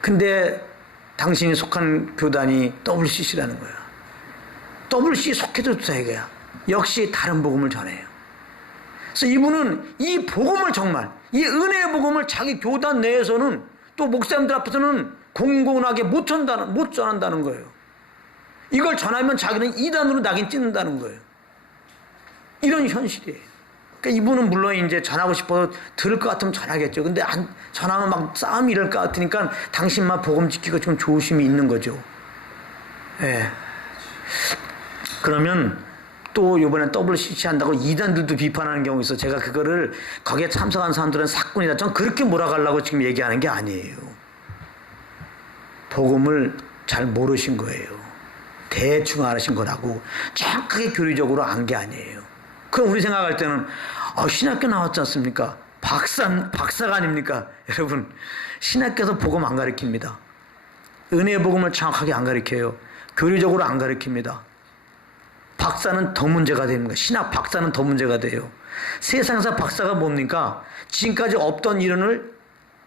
근데 당신이 속한 교단이 WCC라는 거야. WCC에 속해도 좋다 이거야. 역시 다른 복음을 전해요. 그래서 이분은 이 복음을 정말, 이 은혜의 복음을 자기 교단 내에서는 또 목사님들 앞에서는 공공하게 못 전한다는 거예요. 이걸 전하면 자기는 이단으로 낙인 찍는다는 거예요. 이런 현실이에요. 그러니까 이분은 물론 이제 전하고 싶어서 들을 것 같으면 전하겠죠. 근데 전하면 막 싸움이 이럴 것 같으니까 당신만 복음 지키고 좀 조심히 있는 거죠. 예. 그러면 또 이번에 WCC 한다고 이단들도 비판하는 경우 있어. 제가 그거를 거기에 참석한 사람들은 사건이다. 전 그렇게 몰아가려고 지금 얘기하는 게 아니에요. 복음을 잘 모르신 거예요. 대충 알으신 거라고 정확하게 교리적으로 안 게 아니에요. 그럼 우리 생각할 때는 신학교 나왔지 않습니까? 박사가 아닙니까? 여러분, 신학교에서 복음 안 가르칩니다. 은혜의 복음을 정확하게 안 가르쳐요. 교리적으로 안 가르칩니다. 박사는 더 문제가 됩니다. 신학 박사는 더 문제가 돼요. 세상에서 박사가 뭡니까? 지금까지 없던 이론을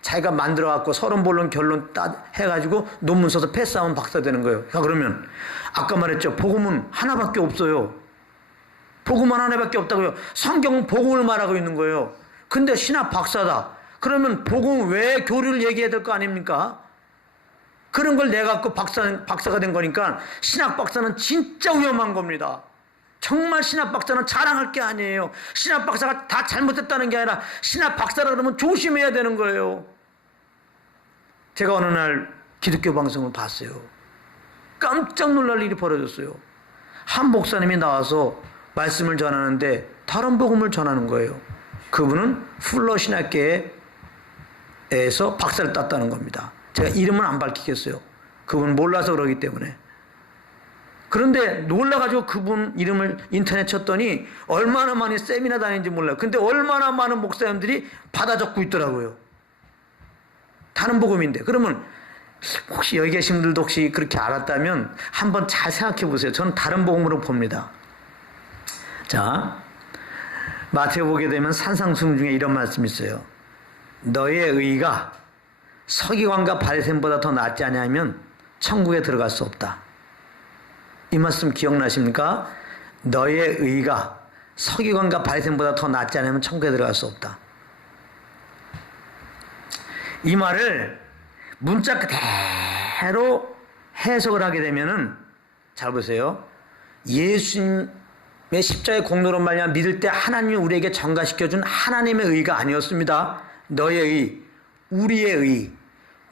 자기가 만들어갖고 30본론 결론 해가지고 논문 써서 패스하면 박사 되는 거예요. 그러면 아까 말했죠. 복음은 하나밖에 없어요. 복음은 하나밖에 없다고요. 성경은 복음을 말하고 있는 거예요. 근데 신학 박사다. 그러면 복음 외에 교리를 얘기해야 될 거 아닙니까? 그런 걸 내갖고 박사가 된 거니까 신학 박사는 진짜 위험한 겁니다. 정말 신학 박사는 자랑할 게 아니에요. 신학 박사가 다 잘못했다는 게 아니라 신학 박사라 그러면 조심해야 되는 거예요. 제가 어느 날 기독교 방송을 봤어요. 깜짝 놀랄 일이 벌어졌어요. 한 목사님이 나와서 말씀을 전하는데 다른 복음을 전하는 거예요. 그분은 풀러 신학계에서 박사를 땄다는 겁니다. 제가 이름은 안 밝히겠어요. 그분 몰라서 그러기 때문에. 그런데 놀라가지고 그분 이름을 인터넷 쳤더니 얼마나 많이 세미나 다니는지 몰라요. 근데 얼마나 많은 목사님들이 받아 적고 있더라고요. 다른 복음인데. 그러면 혹시 여기 계신 분들도 혹시 그렇게 알았다면 한번 잘 생각해 보세요. 저는 다른 복음으로 봅니다. 자, 마태오 보게 되면 산상수훈 중에 이런 말씀이 있어요. 너의 의가 서기관과 바리새인보다 더 낫지 않냐면 천국에 들어갈 수 없다. 이 말씀 기억나십니까? 너의 의가 서기관과 바리새인보다 더 낫지 않으면 천국에 들어갈 수 없다. 이 말을 문자 그대로 해석을 하게 되면은 잘 보세요. 예수님의 십자가의 공로로 말미암아 믿을 때 하나님이 우리에게 전가시켜준 하나님의 의가 아니었습니다. 너의 의,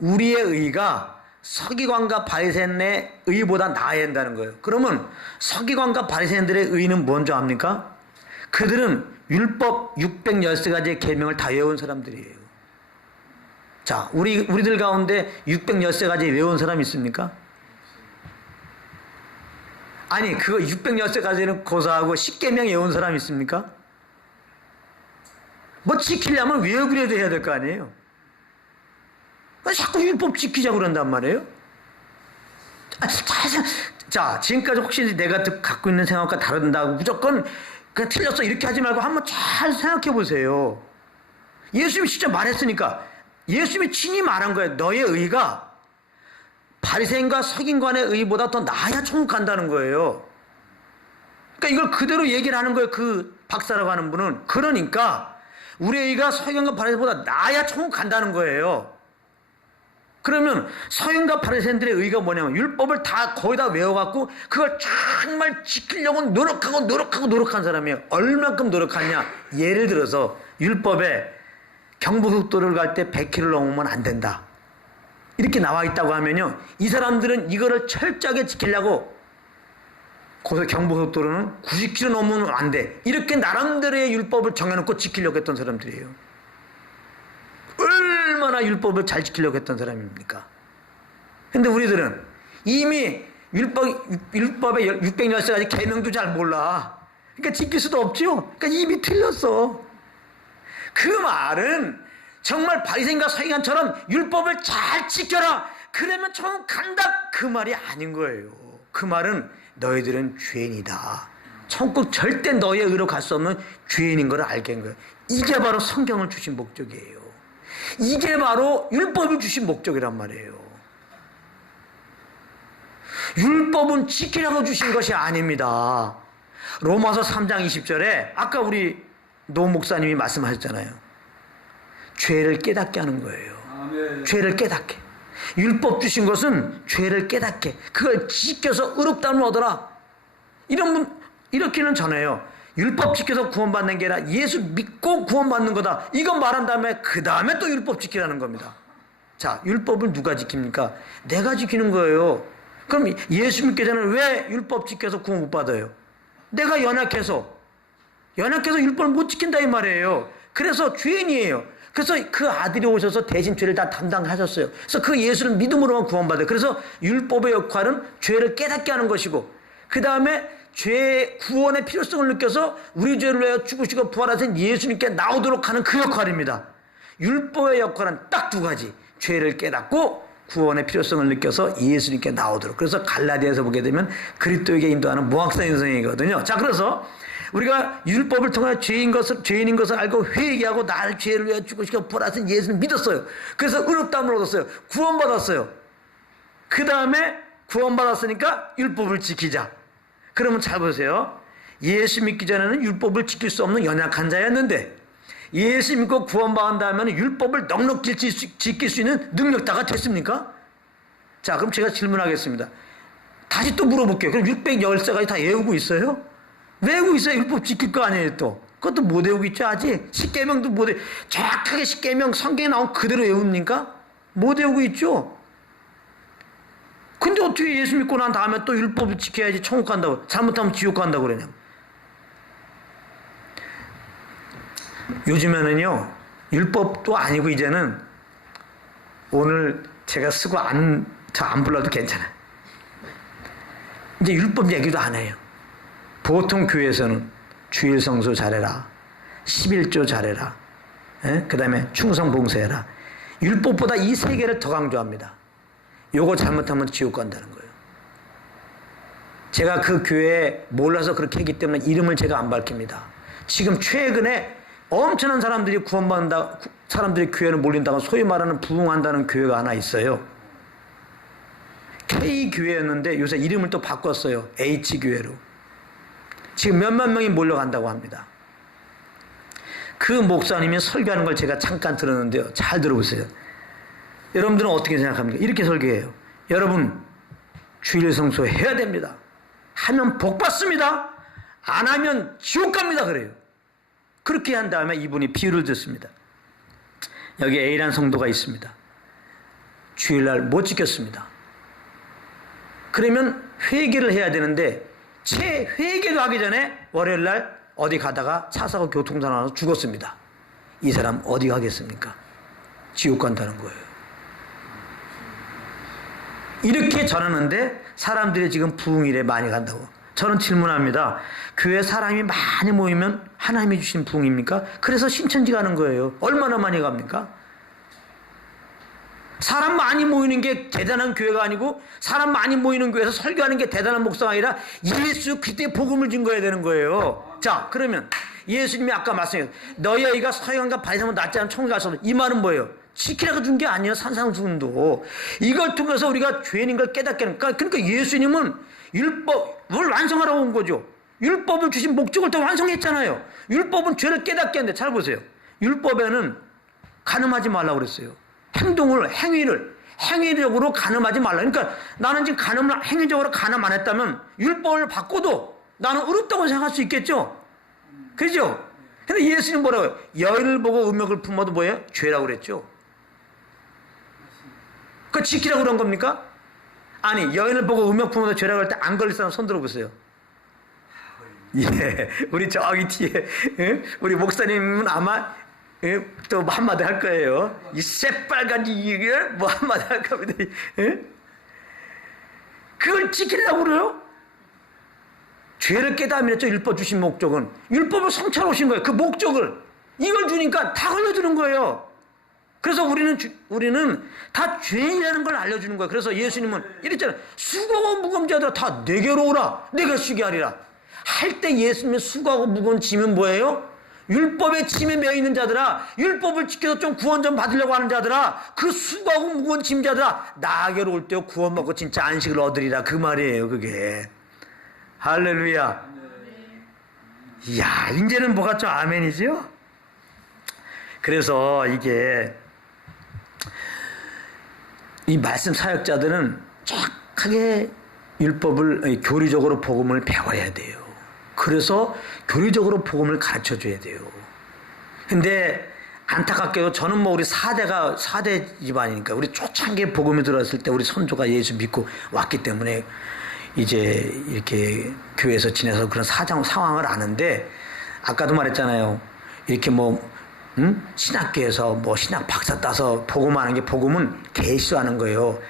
우리의 의가 서기관과 바리새인의 의보다 나아야 한다는 거예요. 그러면 서기관과 바리새인들의 의는 뭔지 압니까? 그들은 율법 613가지의 계명을 다 외운 사람들이에요. 자, 우리들 가운데 613가지 외운 사람 있습니까? 아니, 그거 613가지는 고사하고 10계명 외운 사람 있습니까? 뭐 지키려면 외우기라도 해야 될 거 아니에요? 자꾸 율법 지키자고 그런단 말이에요? 자, 지금까지 혹시 내가 갖고 있는 생각과 다른다고 무조건 그냥 틀렸어 이렇게 하지 말고 한번 잘 생각해 보세요. 예수님이 진짜 말했으니까 예수님이 친히 말한 거예요. 너의 의가 바리새인과 서기관의 의보다 더 나아야 천국 간다는 거예요. 그러니까 이걸 그대로 얘기를 하는 거예요. 그 박사라고 하는 분은. 그러니까 우리의 의가 서기관과 바리새인보다 나아야 천국 간다는 거예요. 그러면 서기관과 바리새인들의 의가 뭐냐면 율법을 다 거의 다 외워갖고 그걸 정말 지키려고 노력한 사람이에요. 얼만큼 노력하냐. 예를 들어서 율법에 경부속도로를 갈 때 100km 넘으면 안 된다. 이렇게 나와 있다고 하면요. 이 사람들은 이거를 철저하게 지키려고 거기서 경부속도로는 90km 넘으면 안 돼. 이렇게 나름대로의 율법을 정해놓고 지키려고 했던 사람들이에요. 얼마나 율법을 잘 지키려고 했던 사람입니까? 근데 우리들은 이미 율법의 613가지 계명도 잘 몰라. 그러니까 지킬 수도 없죠. 그러니까 이미 틀렸어. 그 말은 정말 바리새인과 서기관처럼 율법을 잘 지켜라. 그러면 천국 간다. 그 말이 아닌 거예요. 그 말은 너희들은 죄인이다. 천국 절대 너의 의로 갈 수 없는 죄인인 걸 알게 한 거예요. 이게 바로 성경을 주신 목적이에요. 이게 바로 율법을 주신 목적이란 말이에요. 율법은 지키라고 주신 것이 아닙니다. 로마서 3장 20절에 아까 우리 노 목사님이 말씀하셨잖아요. 죄를 깨닫게 하는 거예요. 아멘. 죄를 깨닫게. 율법 주신 것은 죄를 깨닫게. 그걸 지켜서 의롭다함을 얻어라. 이런 분, 이렇게는 전해요. 율법 지켜서 구원받는 게 아니라 예수 믿고 구원받는 거다. 이거 말한 다음에 그 다음에 또 율법 지키라는 겁니다. 자, 율법을 누가 지킵니까? 내가 지키는 거예요. 그럼 예수 믿기 전에 왜 율법 지켜서 구원 못 받아요? 내가 연약해서 율법을 못 지킨다 이 말이에요. 그래서 죄인이에요. 그래서 그 아들이 오셔서 대신 죄를 다 담당하셨어요. 그래서 그 예수를 믿음으로만 구원받아요. 그래서 율법의 역할은 죄를 깨닫게 하는 것이고, 그 다음에 죄 구원의 필요성을 느껴서 우리 죄를 위하여 죽으시고 부활하신 예수님께 나오도록 하는 그 역할입니다. 율법의 역할은 딱 두 가지. 죄를 깨닫고 구원의 필요성을 느껴서 예수님께 나오도록. 그래서 갈라디아에서 보게 되면 그리스도에게 인도하는 무학사 인생이거든요. 자, 그래서 우리가 율법을 통해 죄인인 것을 알고 회개하고 나를 죄를 위하여 죽으시고 부활하신 예수를 믿었어요. 그래서 의롭다함을 얻었어요. 구원받았어요. 그 다음에 구원받았으니까 율법을 지키자. 그러면 잘 보세요. 예수 믿기 전에는 율법을 지킬 수 없는 연약한 자였는데 예수 믿고 구원받은 다음에는 율법을 넉넉히 지킬 수 있는 능력자가 됐습니까? 자, 그럼 제가 질문하겠습니다. 다시 또 물어볼게요. 그럼 610세까지 다 외우고 있어요? 외우고 있어야 율법 지킬 거 아니에요 또. 그것도 못 외우고 있죠 아직. 십계명도 못 외우고 정확하게 십계명 성경에 나온 그대로 외웁니까? 못 외우고 있죠. 근데 어떻게 예수 믿고 난 다음에 또 율법을 지켜야지 천국 간다고, 잘못하면 지옥 간다고 그러냐. 요즘에는요, 율법도 아니고 이제는 오늘 제가 쓰고 안 불러도 괜찮아요. 이제 율법 얘기도 안 해요. 보통 교회에서는 주일 성수 잘해라, 11조 잘해라, 그 다음에 충성 봉사해라. 율법보다 이 세 개를 더 강조합니다. 요거 잘못하면 지옥 간다는 거예요. 제가 그 교회에 몰라서 그렇게 했기 때문에 이름을 제가 안 밝힙니다. 지금 최근에 엄청난 사람들이 구원받는다, 사람들이 교회를 몰린다고 소위 말하는 부흥한다는 교회가 하나 있어요. K교회였는데 요새 이름을 또 바꿨어요. H교회로. 지금 몇만 명이 몰려간다고 합니다. 그 목사님이 설교하는 걸 제가 잠깐 들었는데요. 잘 들어보세요. 여러분들은 어떻게 생각합니까? 이렇게 설교해요. 여러분, 주일 성수 해야 됩니다. 하면 복 받습니다. 안 하면 지옥 갑니다. 그래요. 그렇게 한 다음에 이분이 비유를 듣습니다. 여기 A라는 성도가 있습니다. 주일날 못 지켰습니다. 그러면 회개를 해야 되는데 회개도 하기 전에 월요일날 어디 가다가 차 사고 교통사고 나서 죽었습니다. 이 사람 어디 가겠습니까? 지옥 간다는 거예요. 이렇게 전하는데 사람들이 지금 부흥일에 많이 간다고. 저는 질문합니다. 교회 사람이 많이 모이면 하나님이 주신 부흥입니까? 그래서 신천지 가는 거예요. 얼마나 많이 갑니까? 사람 많이 모이는 게 대단한 교회가 아니고 사람 많이 모이는 교회에서 설교하는 게 대단한 목사가 아니라 예수 그리스도의 복음을 증거해야 되는 거예요. 자, 그러면 예수님이 아까 말씀하셨어요. 너희 아이가 서양과 바리새인보다 낫지 않으면 천국에 갈 수 없다. 이 말은 뭐예요? 지키라고 준 게 아니에요. 산상수훈도. 이걸 통해서 우리가 죄인인 걸 깨닫게 하는 거예요. 그러니까 예수님은 율법을 완성하라고 온 거죠. 율법을 주신 목적을 더 완성했잖아요. 율법은 죄를 깨닫게 하는데 잘 보세요. 율법에는 간음하지 말라고 그랬어요. 행위적으로 간음하지 말라. 그러니까 나는 지금 행위적으로 간음 안 했다면 율법을 바꿔도 나는 의롭다고 생각할 수 있겠죠? 그죠? 근데 예수님 뭐라고 해요? 여인을 보고 음욕을 품어도 뭐예요? 죄라고 그랬죠? 그거 지키라고 그런 겁니까? 아니, 여인을 보고 음욕 품어도 죄라고 할 때 안 걸릴 사람 손 들어보세요. 예, 우리 저기 뒤에, 우리 목사님은 아마 또 한마디 할 거예요. 이 새빨간 이게 뭐 한마디 할 겁니다. 그걸 지키려고 그래요? 죄를 깨달으면서 율법 주신 목적은 율법을 성취하러 오신 거예요. 그 목적을 이걸 주니까 다 걸려주는 거예요. 그래서 우리는 다 죄인이라는 걸 알려주는 거예요. 그래서 예수님은 이랬잖아요. 수고하고 무거운 자들아 다 내게로 오라. 내가 쉬게 하리라. 할 때 예수님의 수고하고 무거운 짐은 뭐예요? 율법의 침에 매여 있는 자들아, 율법을 지켜서 좀 구원 좀 받으려고 하는 자들아, 그 수고하고 무거운 짐자들아, 나에게로 올 때 구원 받고 진짜 안식을 얻으리라. 그 말이에요, 그게. 할렐루야. 이야, 이제는 뭐가 좀 아멘이죠? 그래서 이게 이 말씀 사역자들은 정확하게 율법을, 교리적으로 복음을 배워야 돼요. 그래서 교리적으로 복음을 가르쳐 줘야 돼요. 근데 안타깝게도 저는 뭐 우리 4대 집안이니까 우리 초창기에 복음이 들어왔을 때 우리 선조가 예수 믿고 왔기 때문에 이제 이렇게 교회에서 지내서 그런 상황을 아는데, 아까도 말했잖아요. 이렇게 신학계에서 신학 박사 따서 복음하는 게, 복음은 계시하는 거예요.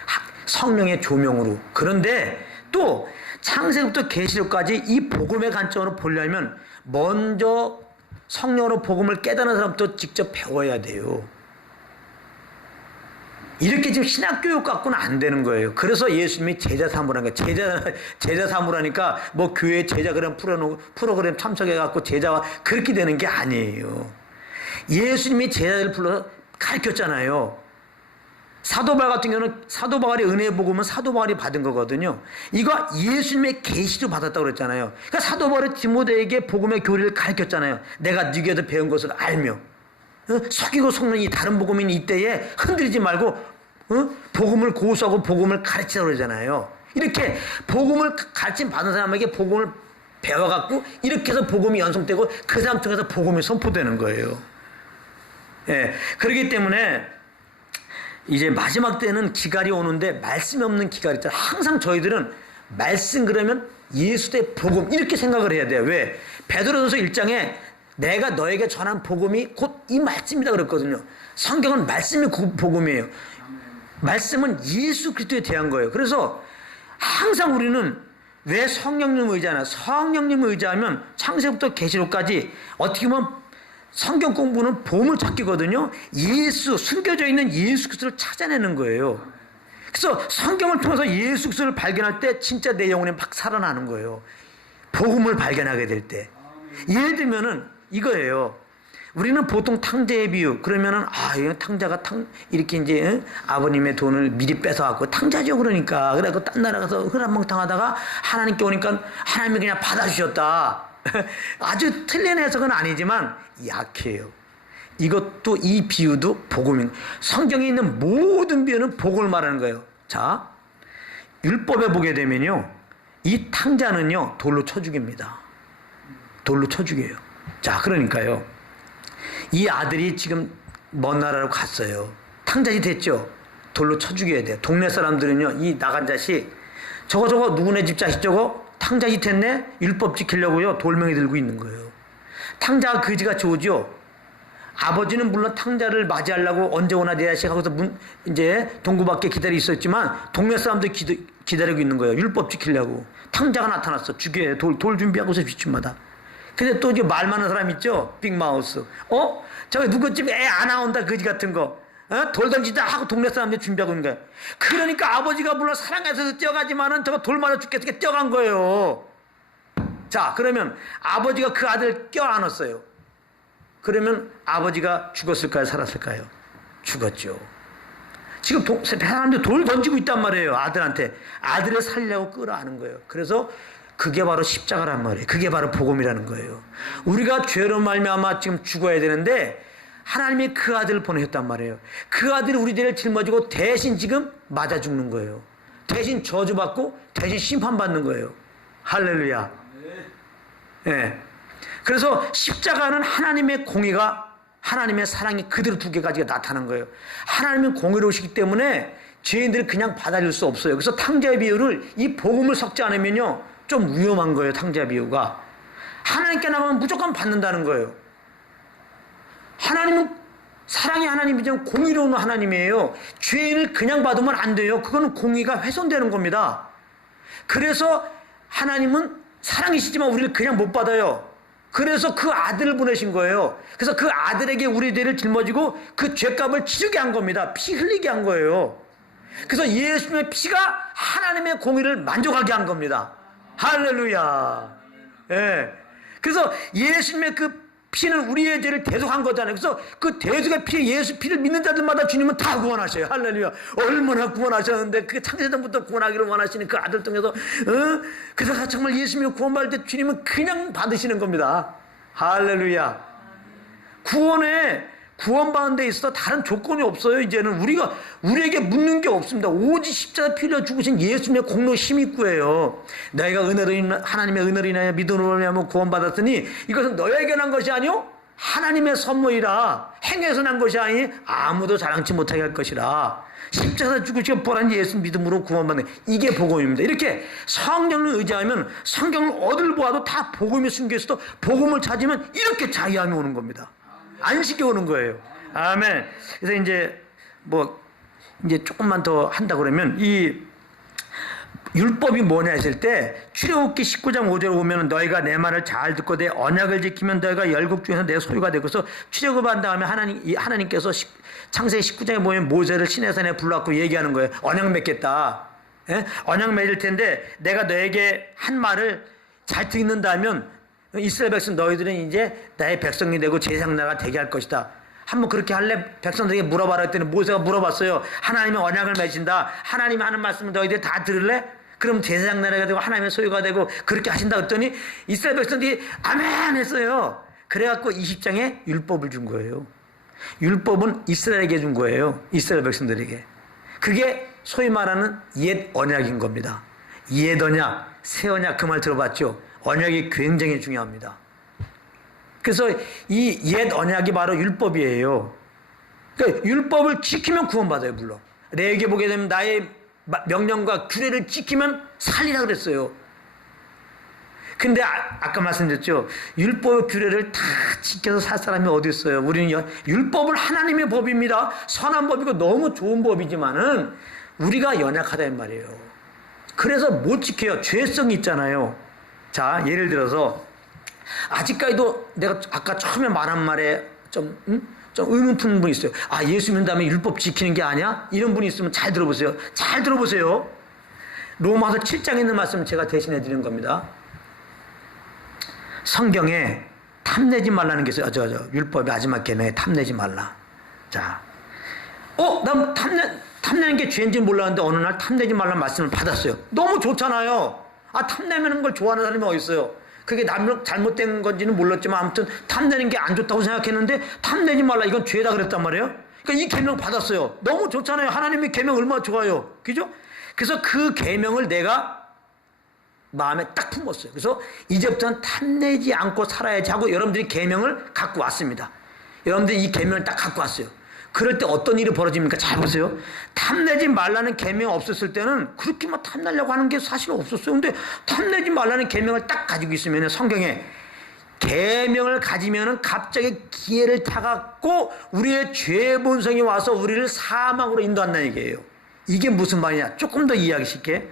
성령의 조명으로. 그런데 또 창세부터 계시록까지 이 복음의 관점으로 보려면 먼저 성령으로 복음을 깨닫는 사람부터 직접 배워야 돼요. 이렇게 지금 신학교육 갖고는 안 되는 거예요. 그래서 예수님이 제자 삼으라는 거예요. 제자 삼으라니까 교회 제자 프로그램 참석해갖고 제자와 그렇게 되는 게 아니에요. 예수님이 제자들을 불러서 가르쳤잖아요. 사도 바울 같은 경우는 사도 바울의 은혜 복음은 사도 바울이 받은 거거든요. 이거 예수님의 계시로 받았다고 그랬잖아요. 그러니까 사도 바울이 디모데에게 복음의 교리를 가르쳤잖아요. 내가 네게서 배운 것을 알며, 속이고 속는 이 다른 복음인 이때에 흔들리지 말고 복음을 고수하고 복음을 가르치라고 그러잖아요. 이렇게 복음을 가르침 받은 사람에게 복음을 배워갖고 이렇게 해서 복음이 연속되고 그 사람 통해서 복음이 선포되는 거예요. 예, 그렇기 때문에 이제 마지막 때는 기갈이 오는데 말씀이 없는 기갈이 있잖아요. 항상 저희들은 말씀 그러면 예수 대 복음 이렇게 생각을 해야 돼요. 왜? 베드로전서 1장에 내가 너에게 전한 복음이 곧 이 말씀이다 그랬거든요. 성경은 말씀이 복음이에요. 말씀은 예수 그리스도에 대한 거예요. 그래서 항상 우리는 왜 성령님을 의지하나? 성령님을 의지하면 창세부터 계시록까지 어떻게 보면 성경 공부는 보물찾기거든요. 숨겨져 있는 예수 그리스도를 찾아내는 거예요. 그래서 성경을 통해서 예수 그리스도를 발견할 때 진짜 내 영혼이 막 살아나는 거예요. 복음을 발견하게 될 때. 예를 들면은 이거예요. 우리는 보통 탕자의 비유 그러면은 이 탕자가 이렇게 이제 아버님의 돈을 미리 뺏어갖고 탕자죠. 그러니까 그래서 딴 나라 가서 흐란멍탕 하다가 하나님께 오니까 하나님이 그냥 받아주셨다. 아주 틀린 해석은 아니지만 약해요. 이것도 이 비유도 복음인, 성경에 있는 모든 비유는 복음을 말하는 거예요. 자, 율법에 보게 되면요, 이 탕자는요 돌로 쳐 죽입니다. 돌로 쳐 죽여요. 자, 그러니까요 이 아들이 지금 먼 나라로 갔어요. 탕자지 됐죠. 돌로 쳐 죽여야 돼요. 동네 사람들은요 이 나간 자식 저거 누구네 집 자식 저거 탕자짓 했네? 율법 지키려고요 돌멩이 들고 있는 거예요. 탕자가 거지같이 오죠. 아버지는 물론 탕자를 맞이하려고 언제 오나 내 자식 하고서 이제 동구 밖에 기다리고 있었지만 동네 사람들 기다리고 있는 거예요. 율법 지키려고. 탕자가 나타났어. 죽여요. 돌 준비하고서 뒷집마다. 근데 또 이제 말 많은 사람 있죠? 빅마우스. 저기 누구 집 애 안 나온다 거지 같은 거. 돌 던지자 하고 동네 사람들이 준비하고 있는 거야. 그러니까 아버지가 물론 사랑해서 뛰어가지만은 저거 돌 맞아 죽겠으니까 뛰어간 거예요. 자, 그러면 아버지가 그 아들 껴안았어요. 그러면 아버지가 죽었을까요? 살았을까요? 죽었죠. 지금 사람들이 돌 던지고 있단 말이에요. 아들한테. 아들을 살리려고 끌어안은 거예요. 그래서 그게 바로 십자가란 말이에요. 그게 바로 복음이라는 거예요. 우리가 죄로 말미암아 지금 죽어야 되는데 하나님이 그 아들을 보내셨단 말이에요. 그 아들이 우리들을 짊어지고 대신 지금 맞아 죽는 거예요. 대신 저주받고 대신 심판받는 거예요. 할렐루야. 예. 그래서 십자가는 하나님의 공의가, 하나님의 사랑이 그대로 두 개까지가 나타난 거예요. 하나님은 공의로우시기 때문에 죄인들을 그냥 받아줄 수 없어요. 그래서 탕자의 비유를 이 복음을 섞지 않으면요 좀 위험한 거예요. 탕자 비유가 하나님께 나가면 무조건 받는다는 거예요. 하나님은 사랑의 하나님이지만 공의로운 하나님이에요. 죄인을 그냥 받으면 안 돼요. 그거는 공의가 훼손되는 겁니다. 그래서 하나님은 사랑이시지만 우리를 그냥 못 받아요. 그래서 그 아들을 보내신 거예요. 그래서 그 아들에게 우리 죄를 짊어지고 그 죄값을 치르게 한 겁니다. 피 흘리게 한 거예요. 그래서 예수님의 피가 하나님의 공의를 만족하게 한 겁니다. 할렐루야. 예. 그래서 예수님의 그 피는 우리의 죄를 대속한 거잖아요. 그래서 그 대속의 피, 예수 피를 믿는 자들마다 주님은 다 구원하셔요. 할렐루야. 얼마나 구원하셨는데 그 창세전부터 구원하기를 원하시는 그 아들 통해서 그래서 정말 예수님이 구원받을 때 주님은 그냥 받으시는 겁니다. 할렐루야. 구원받는 데 있어서 다른 조건이 없어요. 이제는 우리에게 묻는 게 없습니다. 오직 십자가 피 흘려 죽으신 예수님의 공로 힘이 있고예요. 너희가 하나님의 은혜로 인하여 믿음으로 인하여 구원받았으니 이것은 너희에게 난 것이 아니요 하나님의 선물이라. 행해서 난 것이 아니 아무도 자랑치 못하게 할 것이라. 십자가 죽으시고 부활한 예수 믿음으로 구원받는 이게 복음입니다. 이렇게 성경을 의지하면 성경을 어딜 보아도 다 복음이 숨겨 있어도 복음을 찾으면 이렇게 자유함이 오는 겁니다. 안식이 오는 거예요. 아멘. 그래서 이제 조금만 더 한다 그러면 이 율법이 뭐냐 했을 때 출애굽기 19장 5절에 보면 너희가 내 말을 잘 듣고 내 언약을 지키면 너희가 열국 중에서 내 소유가 되고서 출애굽한 다음에 하나님께서 창세기 19장에 보면 모세를 시내산에 불러갖고 얘기하는 거예요. 언약 맺겠다. 예? 언약 맺을 텐데 내가 너에게 한 말을 잘 듣는다면 이스라엘 백성 너희들은 이제 나의 백성이 되고 제사장나가 되게 할 것이다. 한번 그렇게 할래? 백성들에게 물어봐라 했더니 모세가 물어봤어요. 하나님의 언약을 맺힌다. 하나님이 하는 말씀을 너희들이 다 들을래? 그럼 제사장나라가 되고 하나님의 소유가 되고 그렇게 하신다 했더니 이스라엘 백성들이 아멘 했어요. 그래갖고 20장에 율법을 준 거예요. 율법은 이스라엘에게 준 거예요. 이스라엘 백성들에게. 그게 소위 말하는 옛 언약인 겁니다. 옛 언약, 새 언약 그 말 들어봤죠? 언약이 굉장히 중요합니다. 그래서 이 옛 언약이 바로 율법이에요. 그러니까 율법을 지키면 구원받아요, 물론. 레위기 보게 되면 나의 명령과 규례를 지키면 살리라 그랬어요. 근데 아까 말씀드렸죠. 율법 규례를 다 지켜서 살 사람이 어디 있어요? 우리는 율법은 하나님의 법입니다. 선한 법이고 너무 좋은 법이지만은 우리가 연약하다는 말이에요. 그래서 못 지켜요. 죄성이 있잖아요. 자, 예를 들어서 아직까지도 내가 아까 처음에 말한 말에 좀 의문 푸는 분이 있어요. 아, 예수 믿는 다음에 율법 지키는 게 아니야? 이런 분이 있으면 잘 들어보세요. 잘 들어보세요. 로마서 7장에 있는 말씀을 제가 대신해 드리는 겁니다. 성경에 탐내지 말라는 게 있어요. 율법의 마지막 계명에 탐내지 말라. 자, 난 탐내는 게 죄인지 몰랐는데 어느 날 탐내지 말라는 말씀을 받았어요. 너무 좋잖아요. 탐내는 걸 좋아하는 사람이 어디 있어요? 그게 잘못된 건지는 몰랐지만 아무튼 탐내는 게 안 좋다고 생각했는데 탐내지 말라 이건 죄다 그랬단 말이에요. 그러니까 이 계명 받았어요. 너무 좋잖아요. 하나님의 계명 얼마나 좋아요. 그죠? 그래서 그 계명을 내가 마음에 딱 품었어요. 그래서 이제부터는 탐내지 않고 살아야지 하고 여러분들이 계명을 갖고 왔습니다. 여러분들이 이 계명을 딱 갖고 왔어요. 그럴 때 어떤 일이 벌어집니까? 잘 보세요. 탐내지 말라는 계명 없었을 때는 그렇게 막 탐내려고 하는 게 사실 없었어요. 근데 탐내지 말라는 계명을 딱 가지고 있으면 성경에 계명을 가지면은 갑자기 기회를 타갖고 우리의 죄 본성이 와서 우리를 사망으로 인도한다는 얘기예요. 이게 무슨 말이냐? 조금 더 이해하기 쉽게.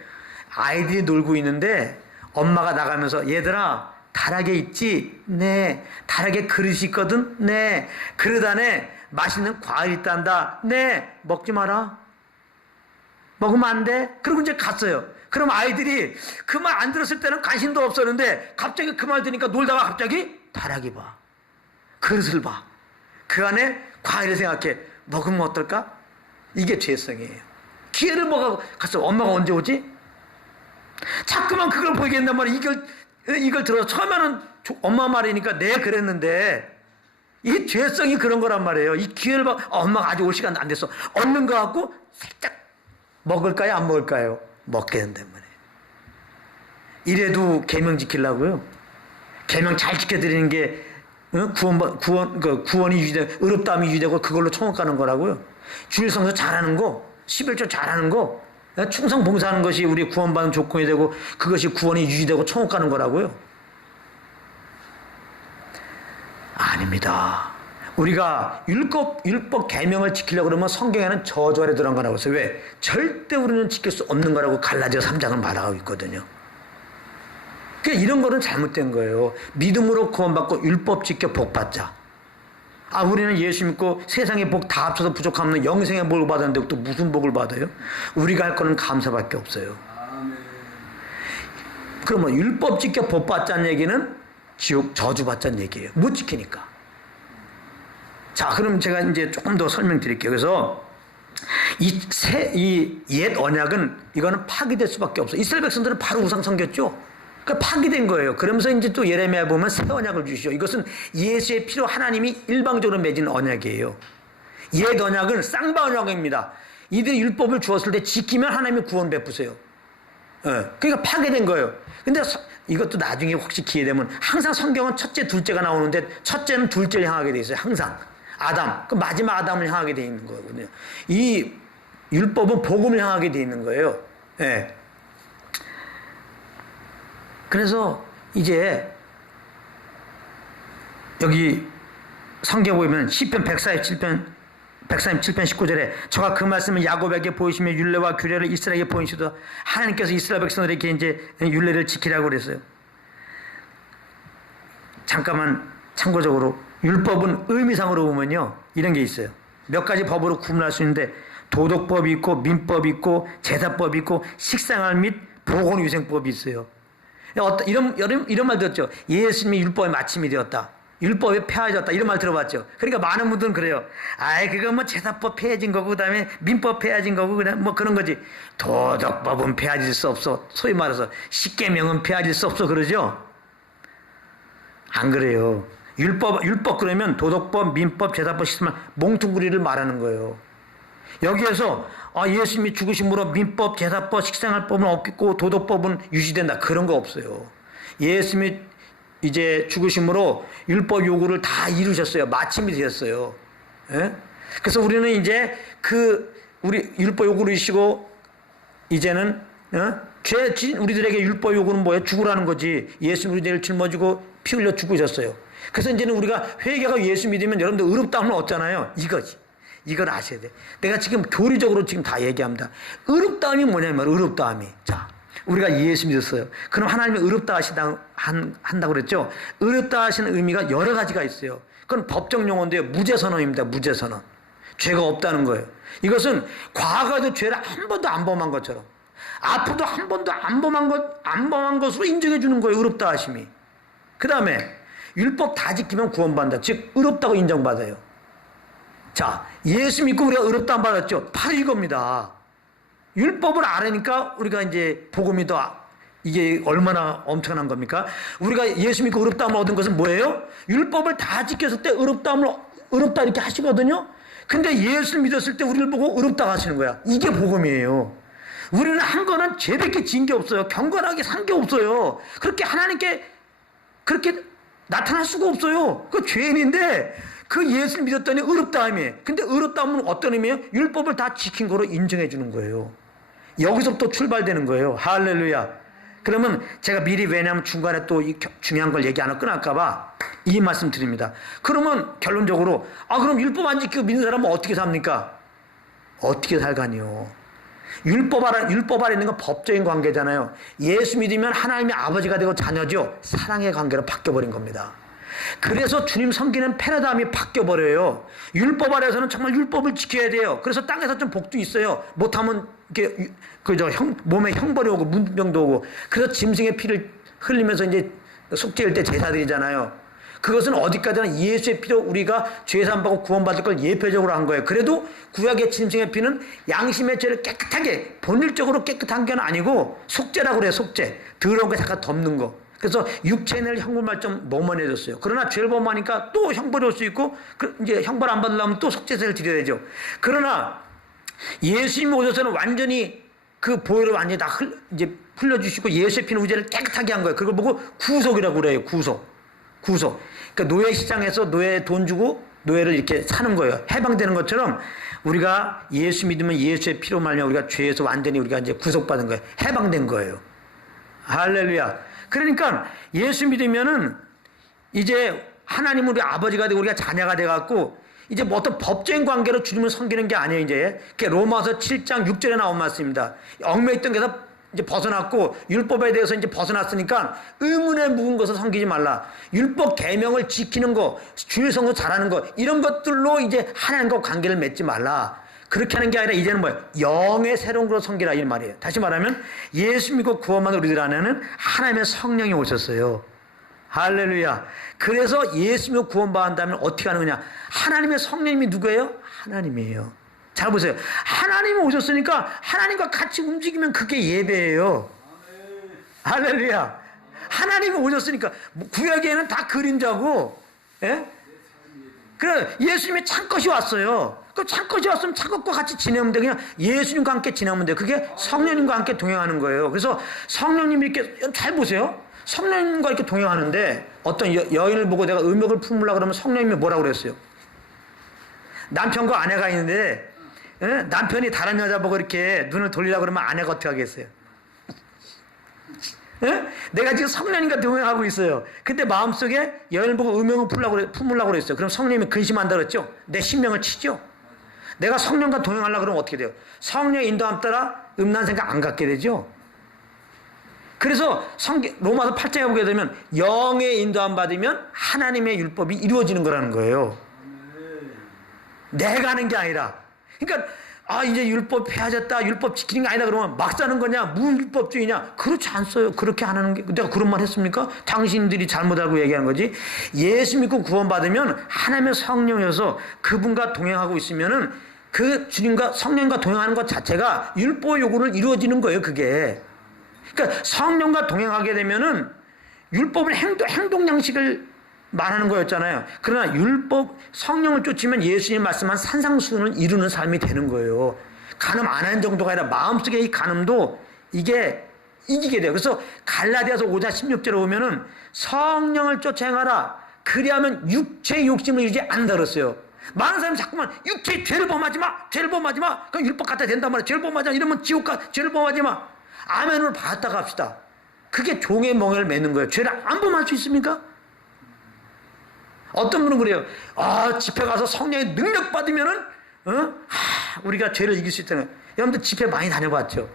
아이들이 놀고 있는데 엄마가 나가면서 얘들아 다락에 있지? 네. 다락에 그릇이 있거든? 네. 그릇 안에 맛있는 과일 있단다? 네. 먹지 마라. 먹으면 안 돼? 그리고 이제 갔어요. 그럼 아이들이 그 말 안 들었을 때는 관심도 없었는데 갑자기 그 말 들으니까 놀다가 갑자기 다락이 봐. 그릇을 봐. 그 안에 과일을 생각해. 먹으면 어떨까? 이게 죄성이에요. 기회를 먹어 갔어. 엄마가 언제 오지? 자꾸만 그걸 보게 된단 말이야. 이걸 들어서 처음에는 엄마 말이니까 네 그랬는데 이 죄성이 그런 거란 말이에요. 이 기회를 봐. 엄마가 아직 올 시간 안 됐어. 얼른 가갖고 살짝 먹을까요? 안 먹을까요? 먹게 된단 말이에요. 이래도 계명 지키려고요. 계명 잘 지켜드리는 게 구원이 유지되고 의롭다함이 유지되고 그걸로 천국 가는 거라고요. 주일 성서 잘하는 거, 11조 잘하는 거, 충성 봉사하는 것이 우리 구원받는 조건이 되고 그것이 구원이 유지되고 천국 가는 거라고요. 아닙니다. 우리가 율법 계명을 지키려고 그러면 성경에는 저주 아래 들어간 거라고 했어요. 왜? 절대 우리는 지킬 수 없는 거라고 갈라디아 3장은 말하고 있거든요. 그러니까 이런 거는 잘못된 거예요. 믿음으로 구원받고 율법 지켜 복 받자. 우리는 예수 믿고 세상의 복 다 합쳐서 부족하면 영생의 복을 받았는데 또 무슨 복을 받아요? 우리가 할 거는 감사밖에 없어요. 그러면 율법 지켜 복 받자는 얘기는 지옥 저주 받자는 얘기예요. 못 지키니까. 자, 그럼 제가 이제 조금 더 설명드릴게요. 그래서 이 옛 언약은 이거는 파기될 수밖에 없어요. 이스라엘 백성들은 바로 우상 섬겼죠. 그러니까 파기된 거예요. 그러면서 이제 또 예레미야 보면 새 언약을 주시죠. 이것은 예수의 피로 하나님이 일방적으로 맺은 언약이에요. 옛 언약은 쌍방 언약입니다. 이들이 율법을 주었을 때 지키면 하나님이 구원 베푸세요. 그러니까 파괴된 거예요. 근데 이것도 나중에 혹시 기회 되면 항상 성경은 첫째, 둘째가 나오는데 첫째는 둘째를 향하게 돼 있어요. 항상. 아담. 그 마지막 아담을 향하게 돼 있는 거거든요. 이 율법은 복음을 향하게 돼 있는 거예요. 예. 그래서 이제 여기 성경 보면 시편 147편 19절에 저가 그 말씀을 야곱에게 보이시며 율례와 규례를 이스라엘에게 보이시도 하나님께서 이스라엘 백성들에게 이제 율례를 지키라고 그랬어요. 잠깐만 참고적으로 율법은 의미상으로 보면요 이런 게 있어요. 몇 가지 법으로 구분할 수 있는데 도덕법이 있고 민법이 있고 제사법이 있고 식생활 및 보건위생법이 있어요. 이런 말 들었죠. 예수님이 율법의 마침이 되었다. 율법에 폐해졌다. 이런 말 들어봤죠. 그러니까 많은 분들은 그래요. 그거 뭐 제사법 폐해진 거고, 그 다음에 민법 폐해진 거고, 그냥 뭐 그런 거지. 도덕법은 폐해질 수 없어. 소위 말해서 십계명은 폐해질 수 없어. 그러죠? 안 그래요. 율법 그러면 도덕법, 민법, 제사법, 식생활, 몽퉁구리를 말하는 거예요. 여기에서 예수님이 죽으심으로 민법, 제사법, 식생활법은 없겠고 도덕법은 유지된다. 그런 거 없어요. 예수님이 이제 죽으심으로 율법 요구를 다 이루셨어요. 마침이 되었어요. 예? 그래서 우리는 이제 우리 율법 요구를 이루시고 이제는 우리들에게 율법 요구는 뭐예요? 죽으라는 거지. 예수님 우리들을 짊어지고 피 흘려 죽으셨어요. 그래서 이제는 우리가 회개가 예수 믿으면 여러분들 의롭다함을 얻잖아요. 이거지. 이걸 아셔야 돼. 내가 지금 교리적으로 지금 다 얘기합니다. 의롭다함이 뭐냐면 의롭다함이. 자, 우리가 예수 믿었어요. 그럼 하나님이 의롭다 한다고 그랬죠? 의롭다 하시는 의미가 여러 가지가 있어요. 그건 법적 용어인데요. 무죄선언입니다. 무죄선언. 죄가 없다는 거예요. 이것은 과거에도 죄를 한 번도 안 범한 것처럼 앞으로도 한 번도 안 범한 것으로 인정해 주는 거예요. 의롭다 하심이. 그 다음에 율법 다 지키면 구원받는다. 즉 의롭다고 인정받아요. 자, 예수 믿고 우리가 의롭다 안 받았죠? 바로 이겁니다. 율법을 알으니까 우리가 이제 복음이 더 이게 얼마나 엄청난 겁니까? 우리가 예수 믿고 의롭다함을 얻은 것은 뭐예요? 율법을 다 지켰을 때 의롭다 이렇게 하시거든요. 근데 예수를 믿었을 때 우리를 보고 의롭다 하시는 거야. 이게 복음이에요. 우리는 한 거는 죄밖에 지은 게 없어요. 경건하게 산 게 없어요. 그렇게 하나님께 그렇게 나타날 수가 없어요. 그 죄인인데 그 예수를 믿었더니 의롭다함이에요. 근데 의롭다함은 어떤 의미예요? 율법을 다 지킨 거로 인정해 주는 거예요. 여기서부터 출발되는 거예요. 할렐루야. 그러면 제가 미리 왜냐하면 중간에 또 중요한 걸 얘기 안 하고 끊을까봐 이 말씀 드립니다. 그러면 결론적으로 그럼 율법 안 지키고 믿는 사람은 어떻게 삽니까? 어떻게 살가니요? 율법 아래 있는 건 법적인 관계잖아요. 예수 믿으면 하나님의 아버지가 되고 자녀죠. 사랑의 관계로 바뀌어버린 겁니다. 그래서 주님 섬기는 패러다임이 바뀌어버려요. 율법 아래에서는 정말 율법을 지켜야 돼요. 그래서 땅에서 좀 복도 있어요. 못하면 이렇게 몸에 형벌이 오고 문병도 오고. 그래서 짐승의 피를 흘리면서 이제 속죄일 때 제사드리잖아요. 그것은 어디까지나 예수의 피로 우리가 죄사함 받고 구원받을 걸 예표적으로 한 거예요. 그래도 구약의 짐승의 피는 양심의 죄를 깨끗하게 본질적으로 깨끗한 게 아니고 속죄라고 그래요. 속죄. 더러운 거 잠깐 덮는 거. 그래서 육체를 형벌만 좀 모면해줬어요. 그러나 죄를 범하니까 또 형벌이 올 수 있고 이제 형벌 안 받으려면 또 속죄세를 드려야 되죠. 그러나 예수님이 오셔서는 완전히 그 보혈을 완전히 다 이제 흘려주시고 예수의 피는 우리를 깨끗하게 한 거예요. 그걸 보고 구속이라고 그래요. 구속. 그러니까 노예 시장에서 노예 돈 주고 노예를 이렇게 사는 거예요. 해방되는 것처럼 우리가 예수 믿으면 예수의 피로 말미암아 우리가 죄에서 완전히 우리가 이제 구속받은 거예요. 해방된 거예요. 할렐루야. 그러니까 예수 믿으면은 이제 하나님 우리 아버지가 되고 우리가 자녀가 돼갖고 이제 뭐 어떤 법적인 관계로 주님을 섬기는 게 아니에요. 이제 로마서 7장 6절에 나온 말씀입니다. 얽매였던 게서 이제 벗어났고 율법에 대해서 이제 벗어났으니까 의문에 묵은 것을 섬기지 말라. 율법 계명을 지키는 거, 주일 성수 잘하는 거 이런 것들로 이제 하나님과 관계를 맺지 말라. 그렇게 하는 게 아니라 이제는 뭐예요? 영의 새로운 것으로 섬기라 이 말이에요. 다시 말하면 예수 믿고 구원받은 우리들 안에는 하나님의 성령이 오셨어요. 할렐루야. 그래서 예수님을 구원받는다면 어떻게 하는 거냐? 하나님의 성령님이 누구예요? 하나님이에요. 잘 보세요. 하나님이 오셨으니까 하나님과 같이 움직이면 그게 예배예요. 할렐루야. 하나님이 오셨으니까 구약에는 다 그림자고, 예? 그래 예수님이 창것이 왔어요. 그 창것이 왔으면 창것과 같이 지내면 돼. 그냥 예수님과 함께 지내면 돼. 그게 성령님과 함께 동행하는 거예요. 그래서 성령님이 이렇게 잘 보세요. 성령님과 이렇게 동행하는데 어떤 여인을 보고 내가 음욕을 품으려고 그러면 성령님이 뭐라고 그랬어요? 남편과 아내가 있는데 남편이 다른 여자 보고 이렇게 눈을 돌리려고 그러면 아내가 어떻게 하겠어요? 내가 지금 성령님과 동행하고 있어요. 근데 마음속에 여인을 보고 음욕을 품으려고 그랬어요. 그럼 성령님이 근심한다 그랬죠? 내 신명을 치죠? 내가 성령과 동행하려고 그러면 어떻게 돼요? 성령의 인도함 따라 음란 생각 안 갖게 되죠? 그래서 로마서 8장에 보게 되면 영의 인도함 받으면 하나님의 율법이 이루어지는 거라는 거예요. 내가 하는 게 아니라. 그러니까 이제 율법 폐하졌다, 율법 지키는 게 아니다 그러면 막 사는 거냐, 무율법주의냐? 그렇지 않어요. 그렇게 안 하는 게 내가 그런 말 했습니까? 당신들이 잘못 알고 얘기하는 거지. 예수 믿고 구원받으면 하나님의 성령이어서 그분과 동행하고 있으면은 그 주님과 성령과 동행하는 것 자체가 율법 요구를 이루어지는 거예요. 그게. 그러니까 성령과 동행하게 되면은 율법을 행동 양식을 말하는 거였잖아요. 그러나 율법 성령을 쫓으면 예수님 말씀한 산상수훈을 이루는 삶이 되는 거예요. 간음 안 하는 정도가 아니라 마음속의 이 간음도 이게 이기게 돼요. 그래서 갈라디아서 5장 16절에 보면은 성령을 쫓아 행하라. 그리하면 육체의 욕심을 이루지 않는다 그랬어요. 많은 사람이 자꾸만 육체의 죄를 범하지 마, 죄를 범하지 마. 그럼 율법 갖다 된단 말이야. 죄를 범하지 마. 이러면 지옥 가. 죄를 범하지 마. 아멘을 받았다가 합시다. 그게 종의 멍에를 매는 거예요. 죄를 안 범할 수 있습니까? 어떤 분은 그래요. 집회 가서 성령의 능력 받으면은, 우리가 죄를 이길 수 있다는. 여러분들 집회 많이 다녀봤죠?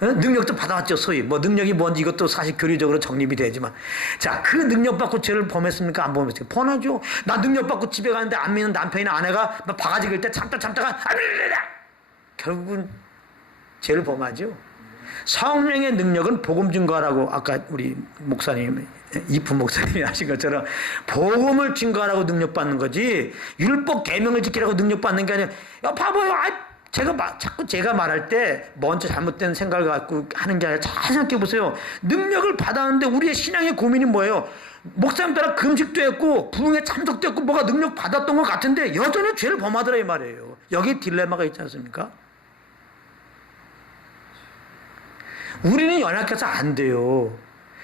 능력도 받아왔죠, 소위. 뭐, 능력이 뭔지 이것도 사실 교리적으로 정립이 되지만. 자, 그 능력 받고 죄를 범했습니까? 안 범했습니까? 뻔하죠. 나 능력 받고 집에 가는데 안 믿는 남편이나 아내가 막 바가지 긁을 때 참다가, 결국은 죄를 범하죠. 성령의 능력은 복음 증거하라고 아까 우리 목사님 이쁜 목사님이 하신 것처럼 복음을 증거하라고 능력받는 거지 율법 계명을 지키라고 능력받는 게 아니라 바보요. 자꾸 제가 말할 때 먼저 잘못된 생각을 갖고 하는 게 아니라 잘 생각해 보세요. 능력을 받았는데 우리의 신앙의 고민이 뭐예요? 목사님 따라 금식도 했고 부흥에 참석도 했고 뭐가 능력 받았던 것 같은데 여전히 죄를 범하더라 이 말이에요. 여기 딜레마가 있지 않습니까? 우리는 연약해서 안 돼요.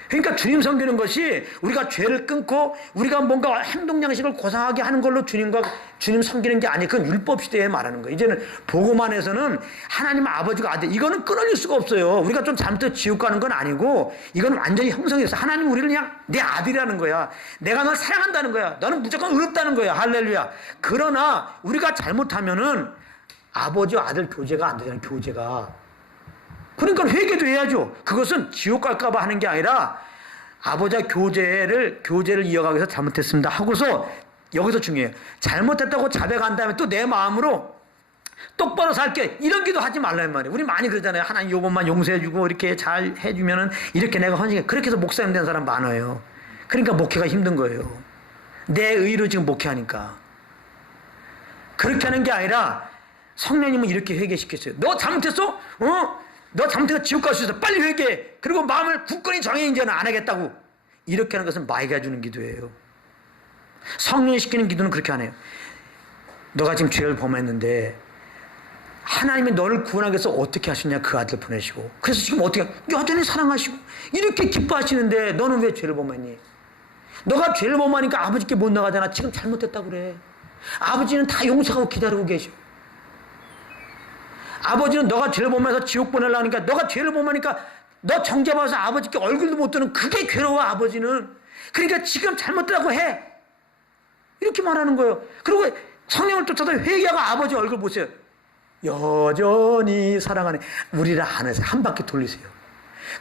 그러니까 주님 섬기는 것이 우리가 죄를 끊고 우리가 뭔가 행동 양식을 고상하게 하는 걸로 주님 섬기는 게 아니에요. 그건 율법 시대에 말하는 거예요. 이제는 복음 안에서는 하나님 아버지가 아들 이거는 끊어질 수가 없어요. 우리가 좀 잘못해서 지옥 가는 건 아니고 이건 완전히 형성했어. 하나님 우리를 그냥 내 아들이라는 거야. 내가 널 사랑한다는 거야. 너는 무조건 의롭다는 거야. 할렐루야. 그러나 우리가 잘못하면은 아버지와 아들 교제가 안 되잖아요. 교제가. 그러니까 회개도 해야죠. 그것은 지옥 갈까봐 하는 게 아니라 아버지와 교제를 이어가기 위해서 잘못했습니다 하고서 여기서 중요해요. 잘못했다고 자백한 다음에 또 내 마음으로 똑바로 살게 이런 기도 하지 말라는 말이에요. 우리 많이 그러잖아요. 하나님 요것만 용서해주고 이렇게 잘 해주면은 이렇게 내가 헌신해. 그렇게 해서 목사님 된 사람 많아요. 그러니까 목회가 힘든 거예요. 내 의로 지금 목회하니까. 그렇게 하는 게 아니라 성령님은 이렇게 회개시켰어요. 너 잘못했어? 너 잘못해서 지옥 갈 수 있어. 빨리 회개해. 그리고 마음을 굳건히 정해 이제는 안 하겠다고. 이렇게 하는 것은 마귀가 주는 기도예요. 성령이 시키는 기도는 그렇게 안 해요. 너가 지금 죄를 범했는데 하나님이 너를 구원하기 위해서 어떻게 하셨냐 그 아들 보내시고 그래서 지금 어떻게 여전히 사랑하시고 이렇게 기뻐하시는데 너는 왜 죄를 범했니? 너가 죄를 범하니까 아버지께 못 나가잖아. 지금 잘못했다고 그래. 아버지는 다 용서하고 기다리고 계셔. 아버지는 너가 죄를 범해서 지옥 보내려고 하니까 너가 죄를 범하니까 너 정죄받아서 아버지께 얼굴도 못 드는 그게 괴로워 아버지는. 그러니까 지금 잘못되라고 해. 이렇게 말하는 거예요. 그리고 성령을 쫓아서 회개하고 아버지 얼굴 보세요. 여전히 사랑하네. 우리를 안에서 한 바퀴 돌리세요.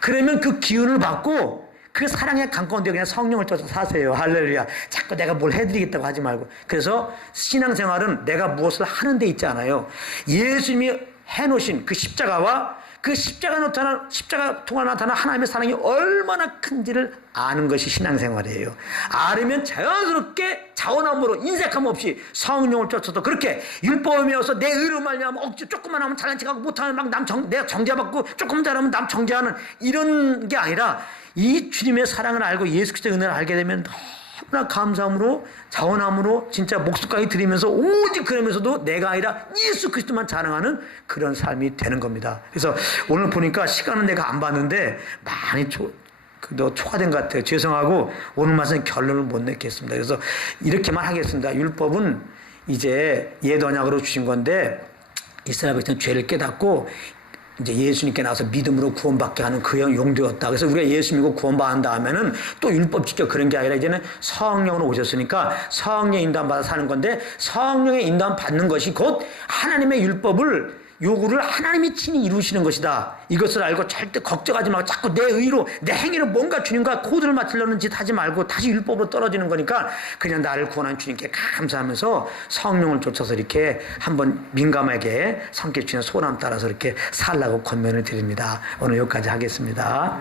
그러면 그 기운을 받고 그 사랑의 강가운데 그냥 성령을 쫓아서 사세요. 할렐루야. 자꾸 내가 뭘 해드리겠다고 하지 말고. 그래서 신앙생활은 내가 무엇을 하는 데 있지 않아요. 예수님이 해놓으신 그 십자가와 그 십자가 통해 나타나는 하나님의 사랑이 얼마나 큰지를 아는 것이 신앙생활이에요. 알으면 자연스럽게 자원함으로 인색함 없이 성령을 쫓아서 그렇게 율법이어서 내 의로 말미암아 억지 조금만 하면 잘난 척하고 못하면 막 내가 정죄받고 조금 잘하면 남 정죄하는 이런 게 아니라 이 주님의 사랑을 알고 예수 그리스도의 은혜를 알게 되면 너무나 감사함으로 자원함으로 진짜 목숨까지 드리면서 오직 그러면서도 내가 아니라 예수 그리스도만 자랑하는 그런 삶이 되는 겁니다. 그래서 오늘 보니까 시간은 내가 안 봤는데 많이 초과된 것 같아요. 죄송하고 오늘 말씀 결론을 못 냈겠습니다. 그래서 이렇게만 하겠습니다. 율법은 이제 옛 언약으로 주신 건데 이스라엘 백성은 죄를 깨닫고 이제 예수님께 나와서 믿음으로 구원받게 하는 그 용도였다. 그래서 우리가 예수 믿고 구원받은 다음에는 또 율법 지켜 그런 게 아니라 이제는 성령으로 오셨으니까 성령의 인도함 받아 사는 건데 성령의 인도함 받는 것이 곧 하나님의 율법을 요구를 하나님이 친히 이루시는 것이다. 이것을 알고 절대 걱정하지 말고 자꾸 내 의로 내 행위로 뭔가 주님과 코드를 맞추려는 짓 하지 말고 다시 율법으로 떨어지는 거니까 그냥 나를 구원한 주님께 감사하면서 성령을 쫓아서 이렇게 한번 민감하게 성격 주님의 소감 따라서 이렇게 살라고 권면을 드립니다. 오늘 여기까지 하겠습니다.